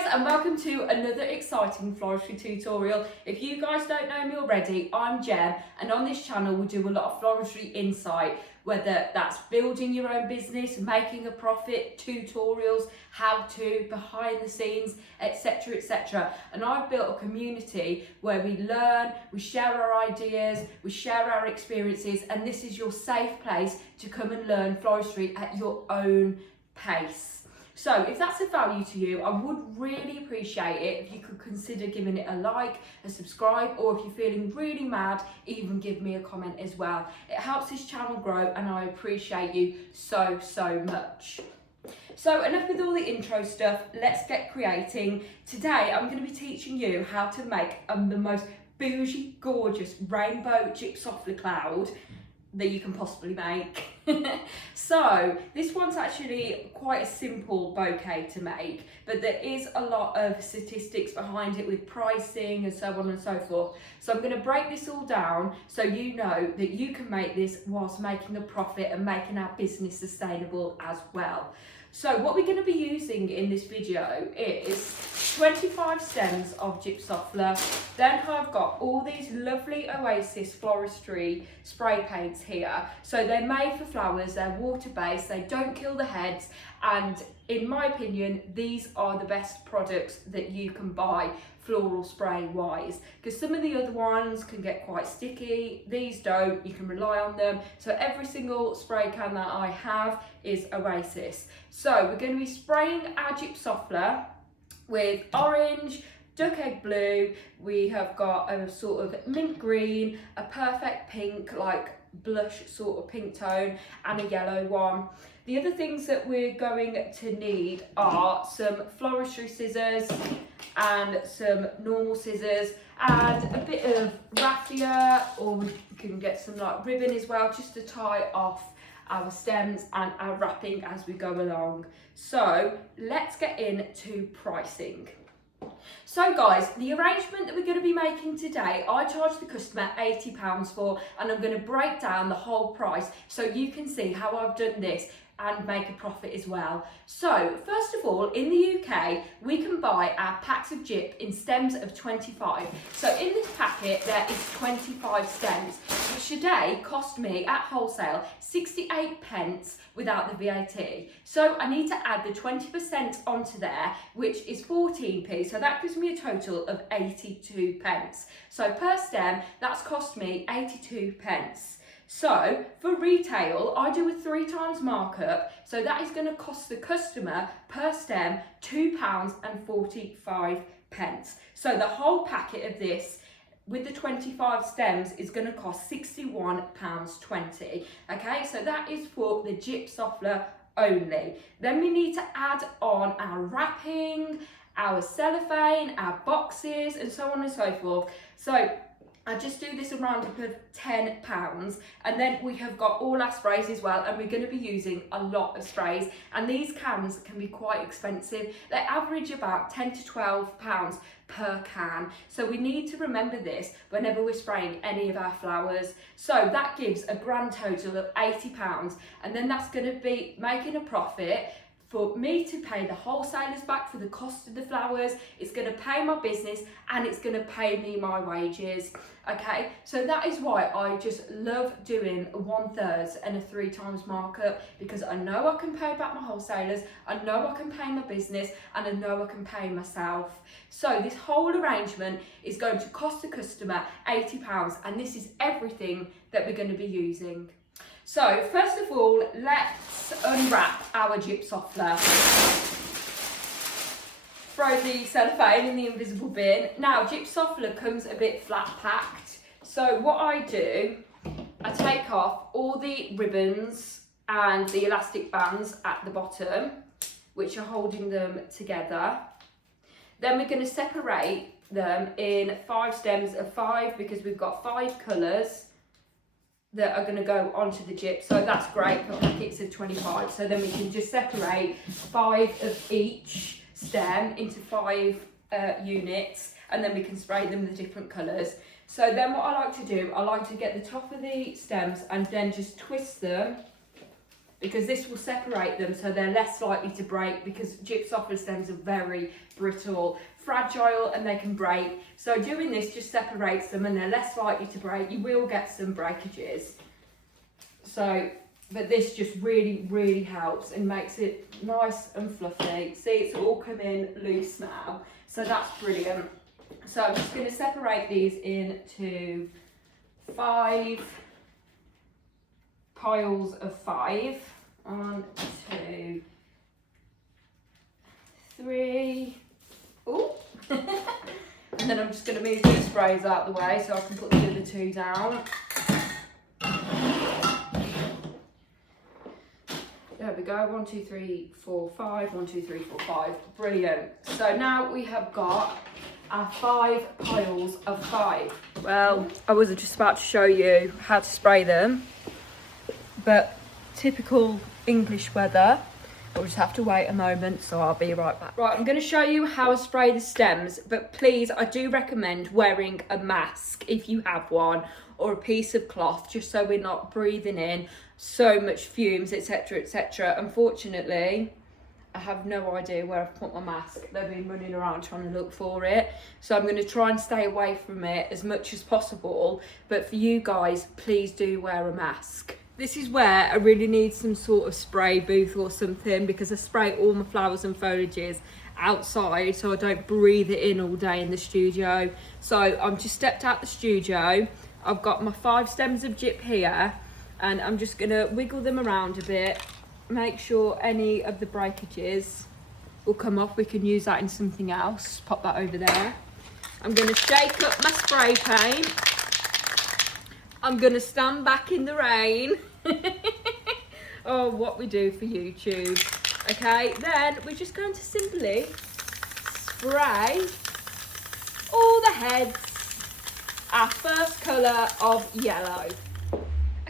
guys, and welcome to another exciting floristry tutorial. If you guys don't know me already, I'm Jem, and on this channel we do a lot of floristry insight, whether that's building your own business, making a profit, tutorials, how to, behind the scenes, etc, etc. And I've built a community where we learn, we share our ideas, we share our experiences, and this is your safe place to come and learn floristry at your own pace. So if that's of value to you, I would really appreciate it if you could consider giving it a like, a subscribe, or if you're feeling really mad, even give me a comment as well. It helps this channel grow and I appreciate you so much. So enough with all the intro stuff, let's get creating. Today I'm going to be teaching you how to make the most bougie, gorgeous rainbow Gypsophila cloud that you can possibly make. So this one's actually quite a simple bouquet to make, but there is a lot of statistics behind it with pricing and so on and so forth. So I'm going to break this all down so you know that you can make this whilst making a profit and making our business sustainable as well. So what we're going to be using in this video is 25 stems of Gypsophila. Then I've got all these lovely Oasis Floristry spray paints here. So they're made for flowers, they're water-based, they don't kill the heads, and in my opinion, these are the best products that you can buy floral spray wise, because some of the other ones can get quite sticky, these don't, you can rely on them. So every single spray can that I have is Oasis. So we're going to be spraying our Gypsophila with orange, duck egg blue, we have got a sort of mint green, a perfect pink, like blush sort of pink tone, and a yellow one. The other things that we're going to need are some floristry scissors and some normal scissors and a bit of raffia, or we can get some like ribbon as well, just to tie off our stems and our wrapping as we go along. So let's get into pricing. So guys, the arrangement that we're going to be making today, I charge the customer £80 for, and I'm going to break down the whole price so you can see how I've done this and make a profit as well. So first of all, in the UK, we can buy our packs of gyp in stems of 25. So in this packet, there is 25 stems, which today cost me at wholesale 68p without the VAT. So I need to add the 20% onto there, which is 14p. So that gives me a total of 82p. So per stem, that's cost me 82p. So for retail, I do a 3 times markup. So that is going to cost the customer per stem £2.45. So the whole packet of this with the 25 stems is going to cost £61.20. Okay, so that is for the Gypsophila only. Then we need to add on our wrapping, our cellophane, our boxes, and so on and so forth. So I just do this a roundup of £10, and then we have got all our sprays as well, and we're going to be using a lot of sprays, and these cans can be quite expensive. They average about £10 to £12 per can, so we need to remember this whenever we're spraying any of our flowers. So that gives a grand total of £80, and then that's going to be making a profit for me to pay the wholesalers back for the cost of the flowers. It's going to pay my business and it's going to pay me my wages. Okay, so that is why I just love doing a 1/3 and a 3 times markup, because I know I can pay back my wholesalers, I know I can pay my business, and I know I can pay myself. So this whole arrangement is going to cost the customer £80, and this is everything that we're going to be using. So first of all, let's unwrap our Gypsophila. Throw the cellophane in the invisible bin. Now Gypsophila comes a bit flat packed. So what I do, I take off all the ribbons and the elastic bands at the bottom, which are holding them together. Then we're going to separate them in 5 stems of 5, because we've got 5 colours that are going to go onto the gyp, so that's great for packets of 25. So then we can just separate 5 of each stem into 5 units, and then we can spray them with different colours. So then what I like to do, I like to get the top of the stems and then just twist them because this will separate them so they're less likely to break, because Gypsophila stems are very brittle, fragile, and they can break. So doing this just separates them and they're less likely to break. You will get some breakages. So, but this just really, really helps and makes it nice and fluffy. See, it's all coming loose now. So that's brilliant. So I'm just going to separate these into 5 piles of 5. 1, 2, 3. Oh, and then I'm just going to move these sprays out of the way so I can put the other 2 down. There we go. 1, 2, 3, 4, 5. 1, 2, 3, 4, 5. Brilliant. So now we have got our 5 piles of 5. Well, I was just about to show you how to spray them, but typical English weather, we'll just have to wait a moment, so I'll be right back. Right, I'm going to show you how I spray the stems, but please, I do recommend wearing a mask if you have one, or a piece of cloth, just so we're not breathing in so much fumes, etc, etc. Unfortunately, I have no idea where I've put my mask. They've been running around trying to look for it. So I'm going to try and stay away from it as much as possible. But for you guys, please do wear a mask. This is where I really need some sort of spray booth or something, because I spray all my flowers and foliages outside so I don't breathe it in all day in the studio. So I've just stepped out the studio. I've got my 5 stems of gyp here, and I'm just going to wiggle them around a bit. Make sure any of the breakages will come off. We can use that in something else. Pop that over there. I'm going to shake up my spray paint. I'm going to stand back in the rain. Oh, what we do for YouTube. Okay, then we're just going to simply spray all the heads. Our first colour of yellow.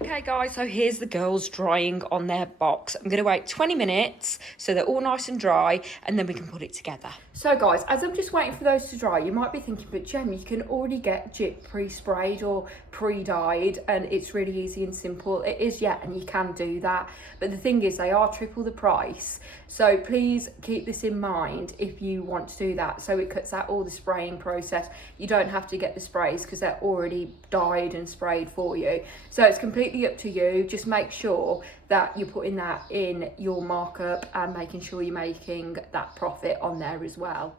Okay guys, so here's the girls drying on their box. I'm going to wait 20 minutes so they're all nice and dry, and then we can put it together. So guys, as I'm just waiting for those to dry, you might be thinking, but Jem, you can already get gyp pre-sprayed or pre-dyed, and it's really easy and simple. It is, yeah, and you can do that. But the thing is, they are triple the price. So please keep this in mind if you want to do that. So it cuts out all the spraying process. You don't have to get the sprays because they're already dyed and sprayed for you. So it's completely up to you. Just make sure that you're putting that in your markup and making sure you're making that profit on there as well.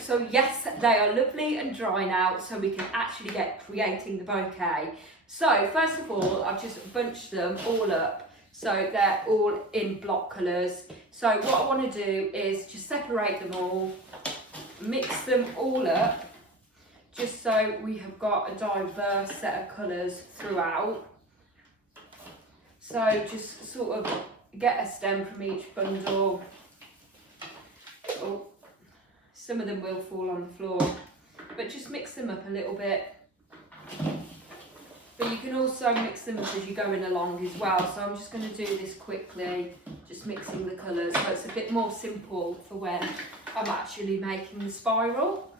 So yes, they are lovely and dry now, so we can actually get creating the bouquet. So first of all, I've just bunched them all up, so they're all in block colours. So what I want to do is just separate them all, mix them all up, just so we have got a diverse set of colours throughout. So just sort of get a stem from each bundle. Oh, some of them will fall on the floor, but just mix them up a little bit. But you can also mix them up as you're going along as well. So I'm just going to do this quickly, just mixing the colours, so it's a bit more simple for when I'm actually making the spiral.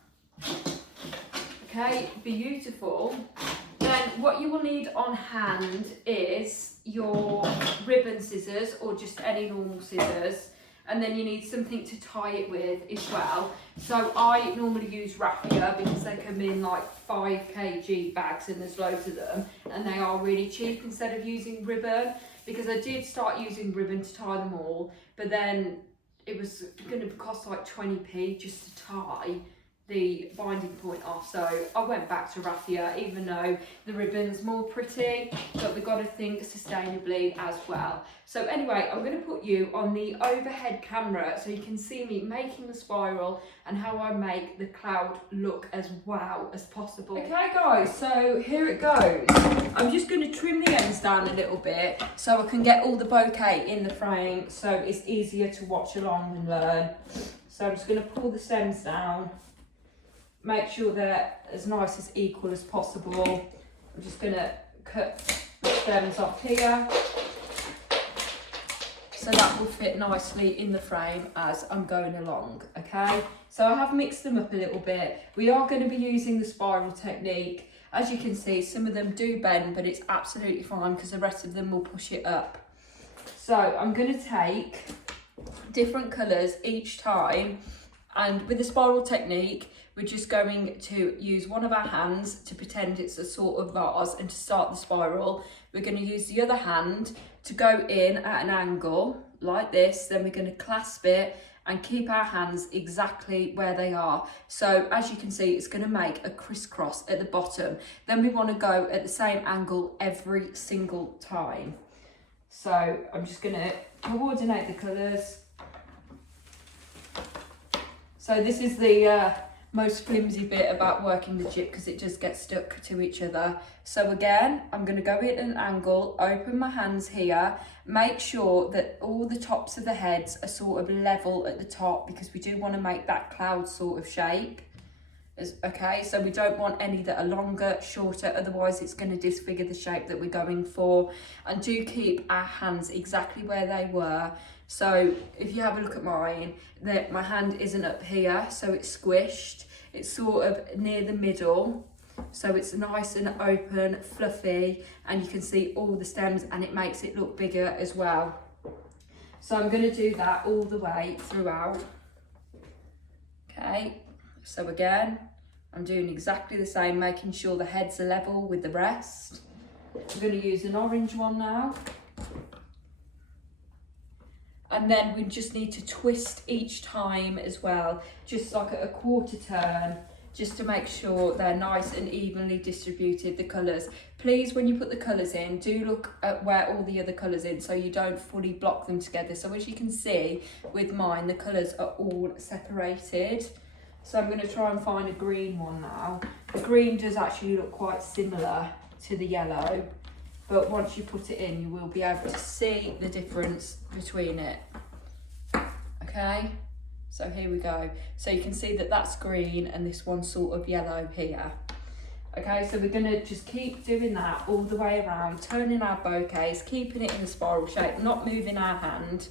Okay, beautiful. Then what you will need on hand is your ribbon scissors, or just any normal scissors, and then you need something to tie it with as well. So I normally use Raffia because they come in like 5 kg bags and there's loads of them, and they are really cheap instead of using ribbon, because I did start using ribbon to tie them all, but then it was going to cost like 20p just to tie the binding point off, so I went back to Raffia, even though the ribbon's more pretty, but we've got to think sustainably as well. So anyway, I'm going to put you on the overhead camera so you can see me making the spiral and how I make the cloud look as wow as possible. Okay guys, so here it goes. I'm just going to trim the ends down a little bit so I can get all the bouquet in the frame, so it's easier to watch along and learn. So I'm just going to pull the stems down. Make sure they're as nice as equal as possible. I'm just going to cut the stems off here, so that will fit nicely in the frame as I'm going along, okay? So I have mixed them up a little bit. We are going to be using the spiral technique. As you can see, some of them do bend, but it's absolutely fine because the rest of them will push it up. So I'm going to take different colours each time, and with the spiral technique we're just going to use one of our hands to pretend it's a sort of vase, and to start the spiral we're going to use the other hand to go in at an angle like this. Then we're going to clasp it and keep our hands exactly where they are. So as you can see, it's going to make a crisscross at the bottom. Then we want to go at the same angle every single time. So I'm just going to coordinate the colours. So this is the most flimsy bit about working the gyp, because it just gets stuck to each other. So again, I'm going to go in at an angle, open my hands here, make sure that all the tops of the heads are sort of level at the top, because we do want to make that cloud sort of shape. Okay, so we don't want any that are longer, shorter, otherwise it's going to disfigure the shape that we're going for. And do keep our hands exactly where they were. So if you have a look at mine, that my hand isn't up here, so it's squished. It's sort of near the middle, so it's nice and open, fluffy, and you can see all the stems, and it makes it look bigger as well. So I'm going to do that all the way throughout. Okay, so again, I'm doing exactly the same, making sure the heads are level with the rest. I'm going to use an orange one now. And then we just need to twist each time as well, just like a quarter turn, just to make sure they're nice and evenly distributed, the colours. Please, when you put the colours in, do look at where all the other colours in, so you don't fully block them together. So as you can see with mine, the colours are all separated. So I'm going to try and find a green one now. The green does actually look quite similar to the yellow, but once you put it in, you will be able to see the difference between it. Okay, so here we go. So you can see that that's green and this one's sort of yellow here. Okay, so we're going to just keep doing that all the way around, turning our bouquets, keeping it in a spiral shape, not moving our hand,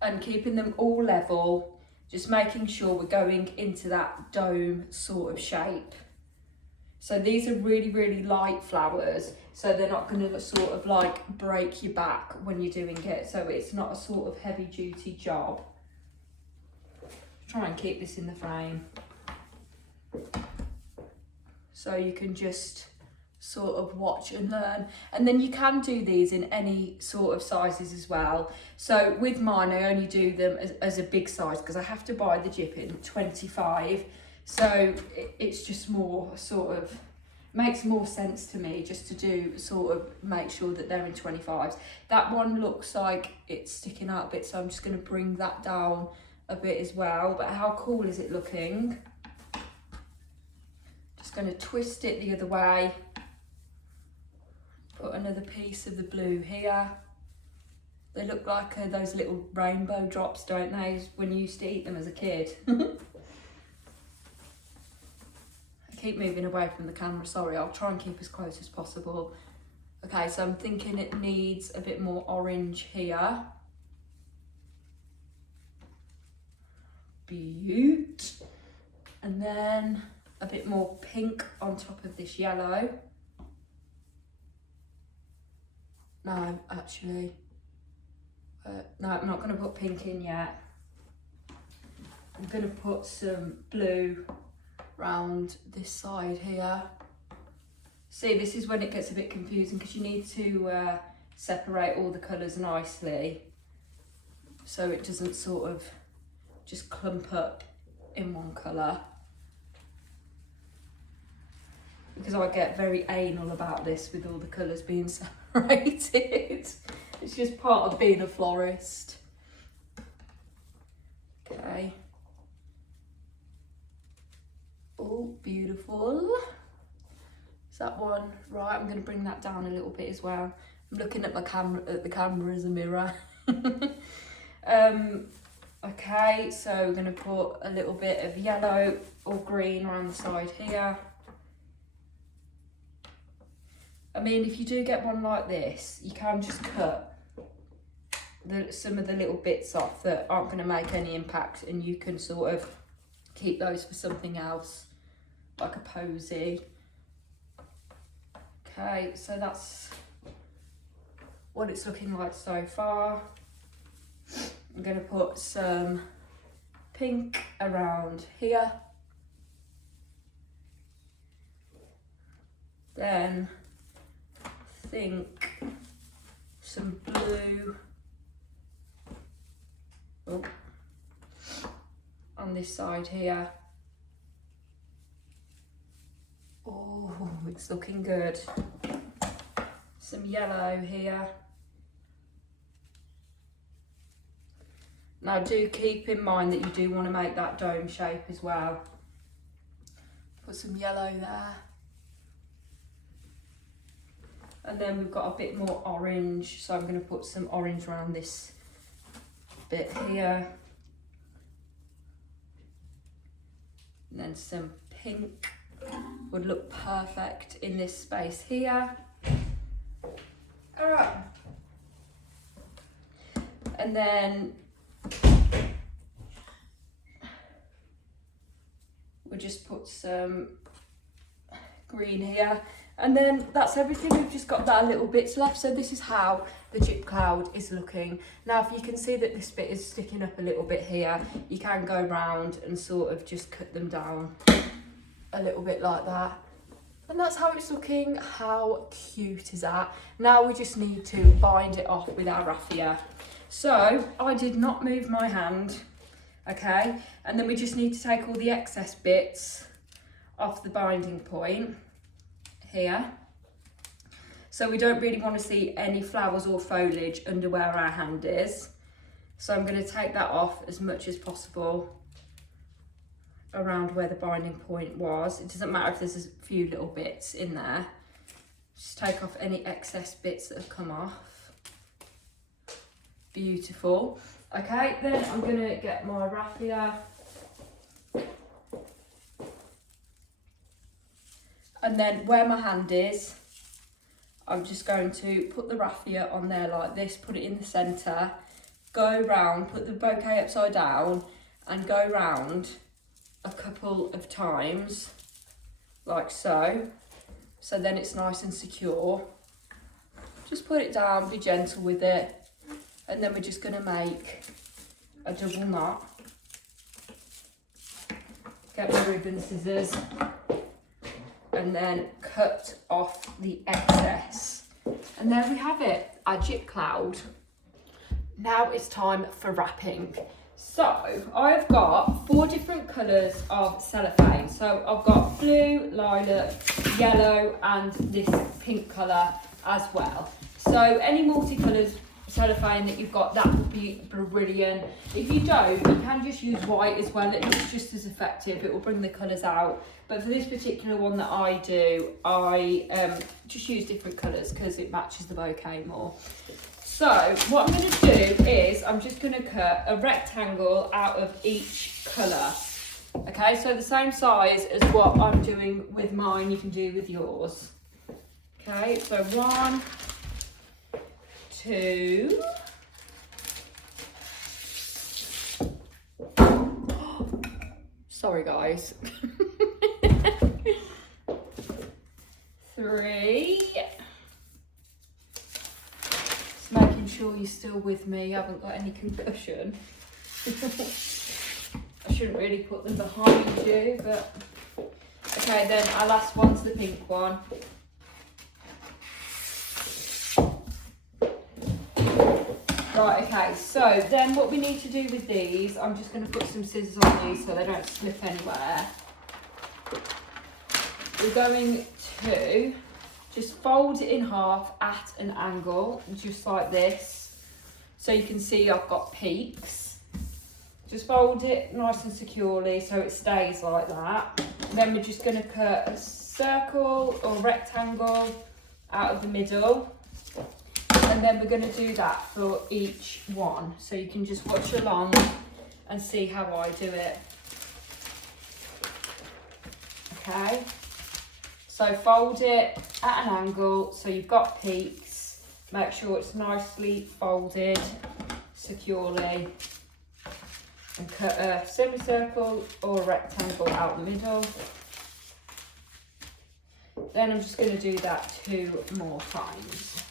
and keeping them all level, just making sure we're going into that dome sort of shape. So these are really, really light flowers, so they're not going to sort of like break your back when you're doing it. So it's not a sort of heavy duty job. Try and keep this in the frame. So you can just sort of watch and learn. And then you can do these in any sort of sizes as well. So with mine, I only do them as a big size, because I have to buy the gyp in 25. So it's just more sort of, makes more sense to me just to do sort of make sure that they're in 25s. That one looks like it's sticking out a bit, so I'm just going to bring that down a bit as well. But how cool is it looking? Just going to twist it the other way. Put another piece of the blue here. They look like those little rainbow drops, don't they, when you used to eat them as a kid. Keep moving away from the camera, sorry, I'll try and keep as close as possible. Okay, so I'm thinking it needs a bit more orange here. Beaut. And then a bit more pink on top of this yellow. No, actually, no, I'm not going to put pink in yet. I'm going to put some blue round this side here. See, this is when it gets a bit confusing, because you need to separate all the colours nicely so it doesn't sort of just clump up in one colour, because I get very anal about this with all the colours being separated. It's just part of being a florist. Okay. Oh, beautiful. Is that one right? I'm going to bring that down a little bit as well. I'm looking at my camera, at the camera as a mirror. Okay, so we're going to put a little bit of yellow or green around the side here. I mean, if you do get one like this, you can just cut some of the little bits off that aren't going to make any impact, and you can sort of keep those for something else, like a posy. Okay, so that's what it's looking like so far. I'm going to put some pink around here. Then I think some blue on this side here. Oh, it's looking good. Some yellow here. Now do keep in mind that you do want to make that dome shape as well. Put some yellow there. And then we've got a bit more orange, so I'm going to put some orange around this bit here. And then some pink would look perfect in this space here. All right. And then we'll just put some green here. And then that's everything. We've just got that little bits left. So this is how the gyp cloud is looking. Now, if you can see that this bit is sticking up a little bit here, you can go round and sort of just cut them down a little bit like that. And that's how it's looking. How cute is that? Now we just need to bind it off with our raffia. So I did not move my hand, okay? And then we just need to take all the excess bits off the binding point here. So we don't really want to see any flowers or foliage under where our hand is. So I'm going to take that off as much as possible around where the binding point was. It doesn't matter if there's a few little bits in there. Just take off any excess bits that have come off. Beautiful. Okay, then I'm going to get my raffia. And then where my hand is, I'm just going to put the raffia on there like this, put it in the centre, go round, put the bouquet upside down and go round a couple of times, like so. So then it's nice and secure. Just put it down, be gentle with it. And then we're just going to make a double knot. Get my ribbon scissors. And then cut off the excess. And there we have it, our gyp cloud. Now it's time for wrapping. So I've got 4 different colours of cellophane. So I've got blue, lilac, yellow and this pink colour as well. So any multicolours cellophane that you've got, that would be brilliant. If you don't, you can just use white as well. It looks just as effective. It will bring the colours out. But for this particular one that I do, I just use different colours because it matches the bouquet more. So what I'm going to do is I'm just going to cut a rectangle out of each colour. Okay, so the same size as what I'm doing with mine, you can do with yours. Okay, so 1, 2, sorry guys, 3, just making sure you're still with me, you haven't got any concussion. I shouldn't really put them behind you, but okay, then our last one's the pink one. Right, okay, so then what we need to do with these, I'm just going to put some scissors on these so they don't slip anywhere. We're going to just fold it in half at an angle, just like this. So you can see I've got peaks. Just fold it nice and securely so it stays like that. And then we're just going to cut a circle or rectangle out of the middle. And then we're going to do that for each one. So you can just watch along and see how I do it. Okay. So fold it at an angle so you've got peaks. Make sure it's nicely folded securely. And cut a semicircle or a rectangle out the middle. Then I'm just going to do that 2 more times.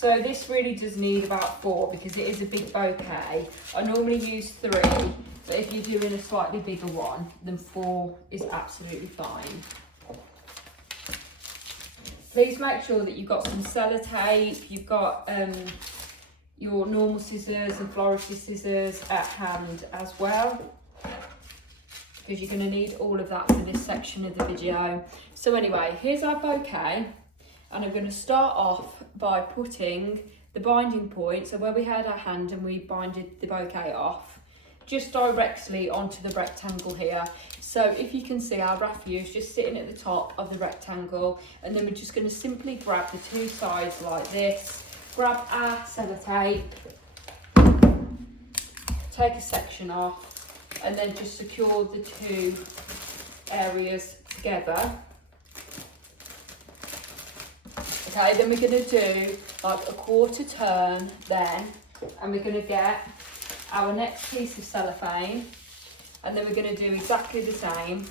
So this really does need about 4 because it is a big bouquet. I normally use 3, but if you're doing a slightly bigger one, then 4 is absolutely fine. Please make sure that you've got some sellotape, you've got your normal scissors and floristry scissors at hand as well, because you're going to need all of that for this section of the video. So anyway, here's our bouquet, and I'm going to start off by putting the binding point, so where we had our hand and we binded the bouquet off, just directly onto the rectangle here. So if you can see, our raffia is just sitting at the top of the rectangle, and then we're just going to simply grab the 2 sides like this, grab our sellotape, take a section off, and then just secure the 2 areas together. Okay, then we're going to do like a 1/4 turn then, and we're going to get our next piece of cellophane, and then we're going to do exactly the same.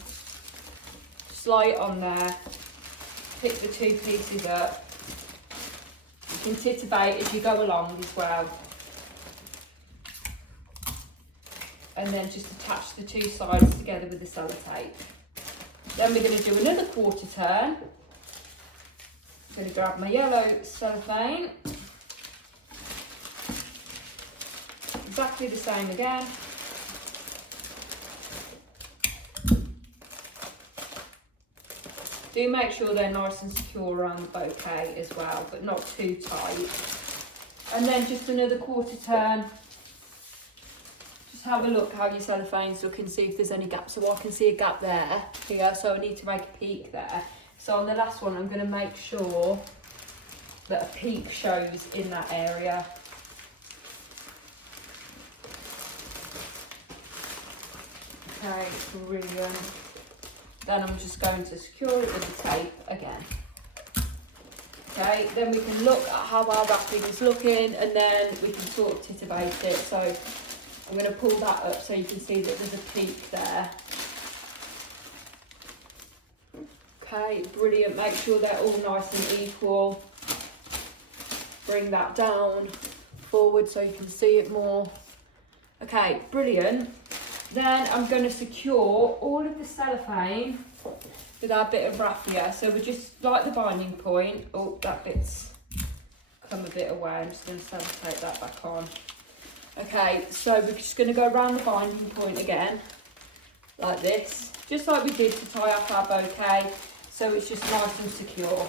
Slide it on there, pick the 2 pieces up. You can titivate as you go along as well. And then just attach the 2 sides together with the sellotape. Then we're going to do another 1/4 turn. I'm going to grab my yellow cellophane. Exactly the same again. Do make sure they're nice and secure around the bouquet as well, but not too tight. And then just another 1/4 turn. Just have a look how your cellophane's looking, see if there's any gaps. So I can see a gap there, here, so I need to make a peak there. So on the last one, I'm going to make sure that a peak shows in that area. Okay, brilliant. Then I'm just going to secure it with the tape again. Okay, then we can look at how our wrapping is looking, and then we can sort of titivate it. So I'm going to pull that up so you can see that there's a peak there. Okay, brilliant. Make sure they're all nice and equal. Bring that down forward so you can see it more. Okay, brilliant. Then I'm going to secure all of the cellophane with our bit of raffia. So we're just like the binding point. Oh, that bit's come a bit away. I'm just going to sellotape that back on. Okay, so we're just going to go around the binding point again, like this, just like we did to tie off our bouquet. So it's just nice and secure.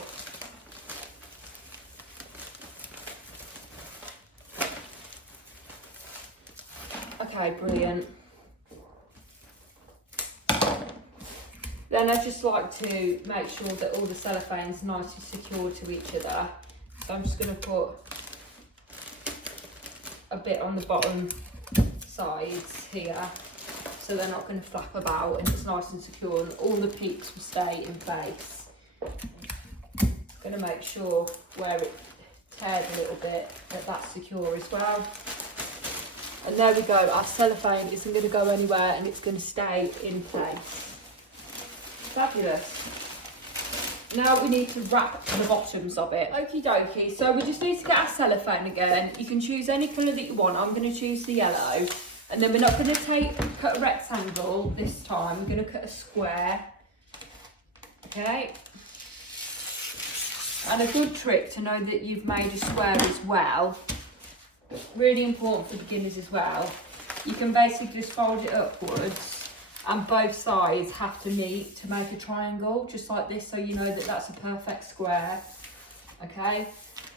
Okay, brilliant. Then I just like to make sure that all the cellophane's nicely secured to each other. So I'm just going to put a bit on the bottom sides here, so they're not going to flap about, and it's nice and secure, and all the peaks will stay in place. Going to make sure where it tears a little bit that that's secure as well. And there we go, our cellophane isn't going to go anywhere, and it's going to stay in place. Fabulous. Now we need to wrap the bottoms of it. Okie dokie, so we just need to get our cellophane again. You can choose any colour that you want. I'm going to choose the yellow. And then we're not going to cut a rectangle this time. We're going to cut a square. Okay. And a good trick to know that you've made a square as well, really important for beginners as well, you can basically just fold it upwards, and both sides have to meet to make a triangle, just like this, so you know that that's a perfect square. Okay,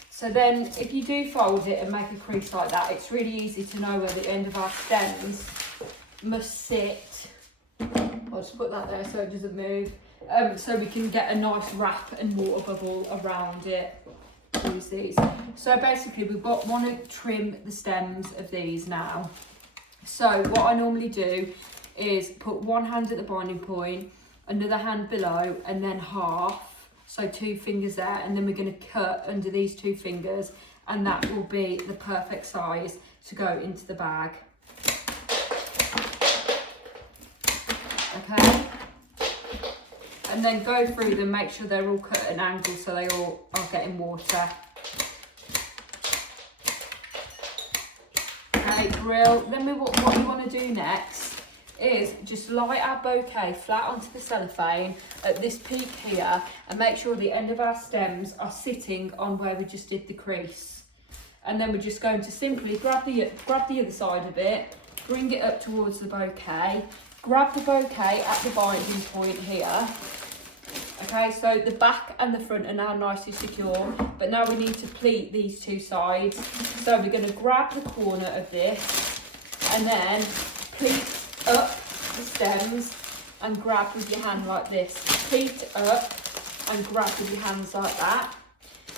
so then if you do fold it and make a crease like that, it's really easy to know where the end of our stems must sit. I'll just put that there so it doesn't move, so we can get a nice wrap and water bubble around it. Use these. So basically we want to trim the stems of these now. So what I normally do is put one hand at the binding point, another hand below, and then half, so 2 fingers there, and then we're going to cut under these 2 fingers, and that will be the perfect size to go into the bag. Okay, and then go through them, make sure they're all cut at an angle so they all are getting water. Okay, grill. Then what we want to do next is just lie our bouquet flat onto the cellophane at this peak here and make sure the end of our stems are sitting on where we just did the crease. And then we're just going to simply grab the other side of it, bring it up towards the bouquet, grab the bouquet at the binding point here. Okay, so the back and the front are now nicely secure, but now we need to pleat these two sides. So we're going to grab the corner of this and then pleat up the stems and grab with your hand like this. Pleat up and grab with your hands like that.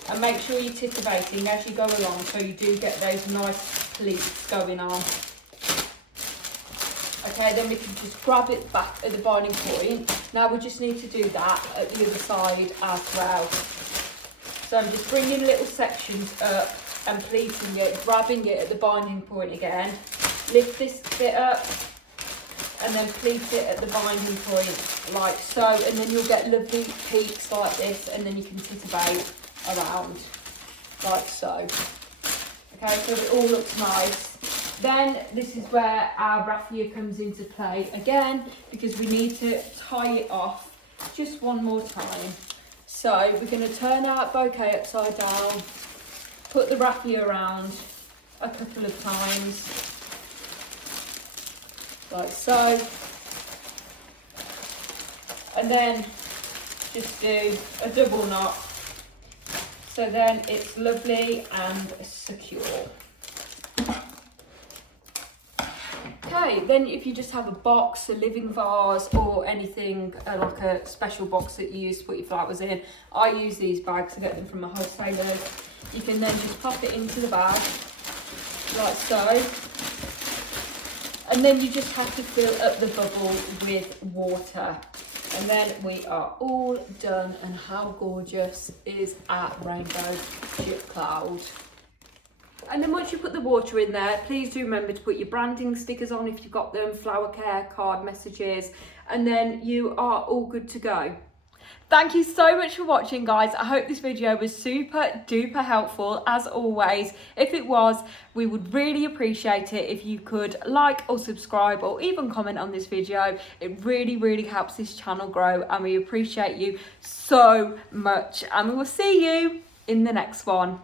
And make sure you're titivating as you go along so you do get those nice pleats going on. Okay, then we can just grab it back at the binding point. Now we just need to do that at the other side as well. So I'm just bringing little sections up and pleating it, grabbing it at the binding point again. Lift this bit up and then pleat it at the binding point like so. And then you'll get lovely peaks like this and then you can titivate around like so. Okay, so it all looks nice. Then this is where our raffia comes into play again, because we need to tie it off just one more time. So we're going to turn our bouquet upside down, put the raffia around a couple of times, like so, and then just do a double knot. So then it's lovely and secure. Okay, then if you just have a box, a living vase or anything like a special box that you use to put your flowers in, I use these bags, I get them from my wholesalers. You can then just pop it into the bag like so, and then you just have to fill up the bubble with water. And then we are all done, and how gorgeous is our rainbow chip cloud. And then once you put the water in there, please do remember to put your branding stickers on if you've got them, flower care, card messages, and then you are all good to go. Thank you so much for watching, guys. I hope this video was super duper helpful as always. If it was, we would really appreciate it if you could like or subscribe or even comment on this video. It really helps this channel grow, and we appreciate you so much, and we will see you in the next one.